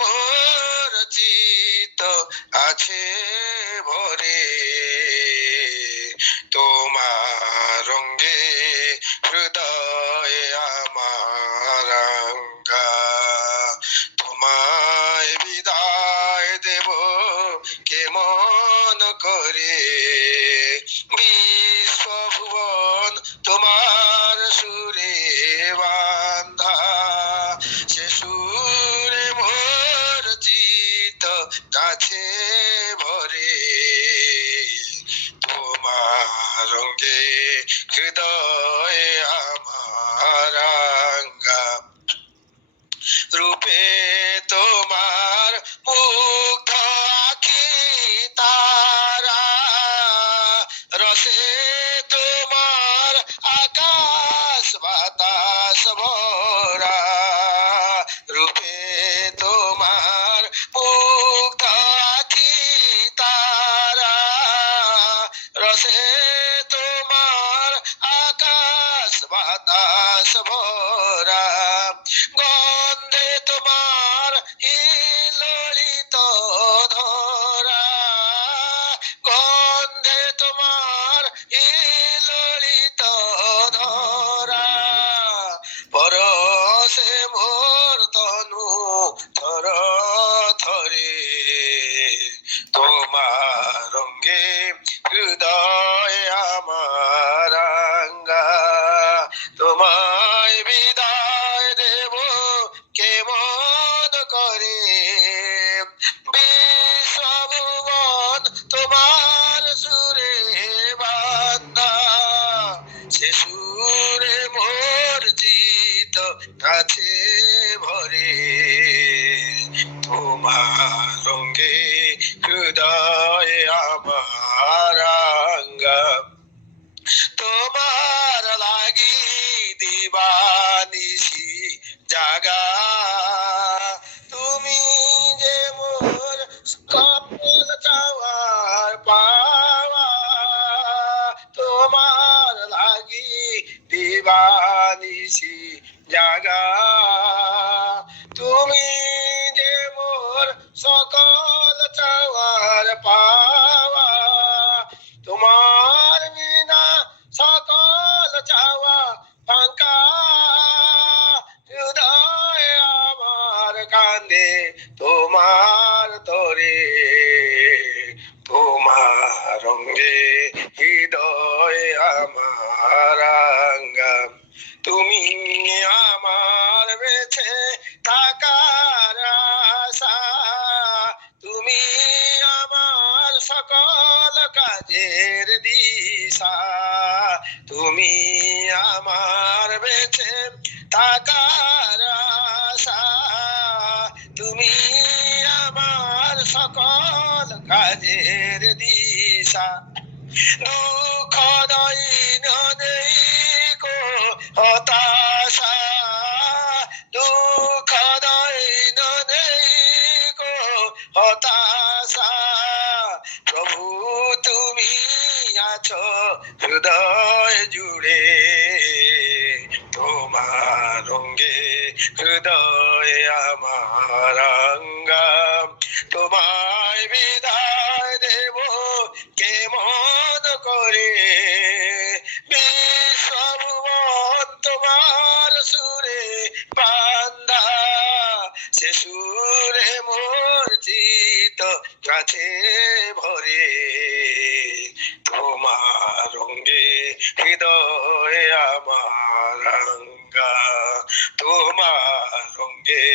মোর চিত আছে ভরে, তোমার রঙ্গে হৃদয় আমার রাঙ্গা। তোমায় বিদায় দেব কেমন করে, বিশ্বভুবন তোমার সুরে বান্ধা। সে সুরে মোর চিত গাছে ভরে, তোমার রঙ্গে হৃদয় আমার রাঙ্গা। রূপে তোমার মুগ্ধ আখি তারা, রসে তোমার আকাশ বাতাস ভরা। রূপে তোমার মুগ্ধ আখি তারা, রসে তোমার আকাশ বাতাস ভরা। গন্ধে তোমার হিললিত ধরা, গন্ধে তোমার হিললিত ধরা। পরশে মোর তনু থর থরে, তোমার রঙ্গে হৃদয় আমার রাঙ্গা। তোমায় বিদায় দেব কেমন করে, বিশ্বভুবন তোমার সুরে বান্ধা। সে সুরে মোর চিত আছে ভরে, তোমার রঙ্গে হৃদয় আমার রাঙ্গা। তোমার লাগি দিবানিশি জাগা, তুমি যে মোর সকল চাওয়ার পাওয়া। তোমার লাগি দিবানিশি জাগা, তুমি যে মোর সকল চাওয়ার পাওয়া। তোমার বিনা সকল চাওয়া ফাঁকা, হৃদয় আমার কান্দে তোমার তরে। তোমার রঙ্গে হৃদয় আমার রাঙ্গা। তুমি আমার বেঁচে থাকার আশা, তুমি আমার সকল কাজের দিশা। তুমি আমার বেঁচে থাকার আশা, তুমি আমার সকল কাজের দিশা। দুঃখ দৈন নেই কো হতাশা, দুঃখ দৈন নেই কো হতাশা। প্রভু তুমি আছো হৃদয় জুড়ে, তোমার রঙ্গে হৃদয় আমার রাঙ্গা। তোমায় বিদায় দেব কেমন করে, বিশ্বভুবন তোমার সুরে বান্ধা। সে সুরে মোর চিত আছে ভরে, তোমার রঙ্গে হৃদয় আমার